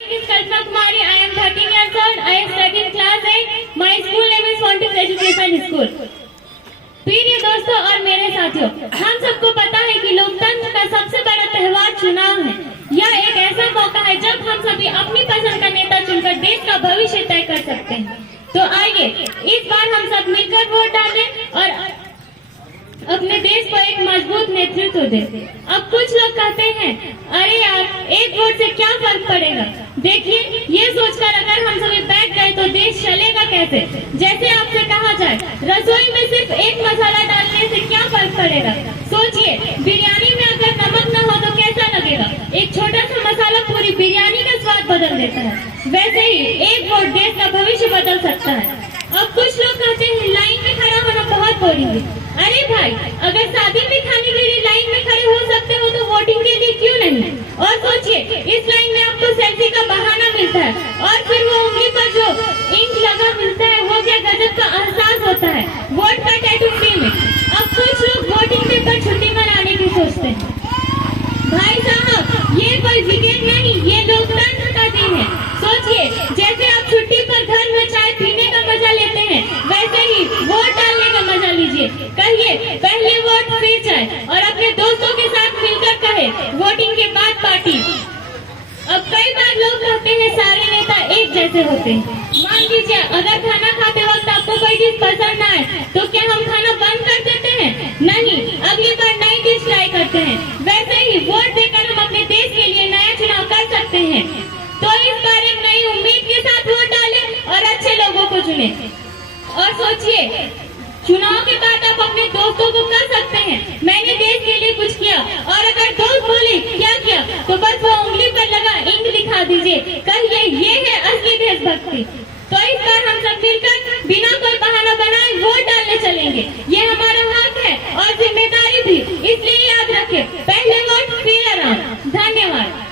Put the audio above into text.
is Kalpana Kumari. I am 13 years old. I study in class 8. My school name is Fountain Education School. प्रिय दोस्तों और मेरे साथियों, हम सबको पता है कि लोकतंत्र का सबसे बड़ा त्योहार चुनाव है। यह एक ऐसा मौका है जब हम सभी अपनी पसंद का नेता चुनकर देश का भविष्य तय कर सकते हैं। तो आइए इस बार हम सब मिलकर वोट डालें और अपने देश को एक मजबूत नेतृत्व दे। अब कुछ लोग कहते हैं, अरे यार एक वोट से क्या फर्क पड़ेगा। देखिए, ये सोचकर अगर हम सभी बैठ गए तो देश चलेगा कैसे। जैसे आपसे कहा जाए, रसोई में सिर्फ एक मसाला डालने से क्या फर्क पड़ेगा। सोचिए, बिरयानी में अगर नमक न हो तो कैसा लगेगा। एक छोटा सा मसाला पूरी बिरयानी का स्वाद बदल देता है। वैसे ही एक वोट देश का भविष्य बदल सकता है। अब कुछ लोग कहते हैं, लाइन में खड़ा होना बहुत बोरिंग है। अरे भाई, अगर शादी में खाने के लिए लाइन में खड़े हो सकते हो तो वोटिंग के लिए क्यों नहीं। और सोचिए, इस लाइन में आपको सेल्फी का बहाना मिलता है और फिर वो उंगली पर जो इंक लगा मिलता है, वो क्या गजब का एहसास होता है। वोट का टैटू फ्री में। अब कुछ लोग वोटिंग डे पर छुट्टी मनाने की सोचते हैं। भाई साहब, ये कोई वीकेंड नहीं, ये लोकतंत्र का दिन है। सोचिए, जैसे आप छुट्टी पर घर में चाय पीने का मजा लेते हैं, वैसे ही वोट डालने का मजा लीजिए। कहिए पहले वोट फिर चाय, और अपने दोस्तों के साथ मिलकर कहे वोटिंग के बाद पार्टी। अब कई बार लोग कहते हैं सारे नेता एक जैसे होते हैं। मान लीजिए, अगर खाना खाते वक्त आपको कोई डिश पसंद ना आए तो क्या हम खाना बंद कर देते हैं? नहीं, अगली बार नई डिश ट्राई करते हैं। वैसे ही वोट देकर हम अपने देश के लिए नया चुनाव कर सकते हैं। तो इस बार एक नई उम्मीद के साथ वोट डालें और अच्छे लोगों को चुने। और सोचिए, चुनाव के बाद आप अपने दोस्तों को कह सकते हैं, मैंने देश के लिए कुछ किया। और अगर दोस्त बोले क्या किया, तो बस वो उंगली पर लगा इंक दिखा दीजिए। कहिए ये है असली देशभक्ति। तो इस बार हम सब मिलकर बिना कोई बहाना बनाए वोट डालने चलेंगे। ये हमारा हक है और जिम्मेदारी भी। इसलिए याद रखें, पहले वोट फिर आराम। धन्यवाद।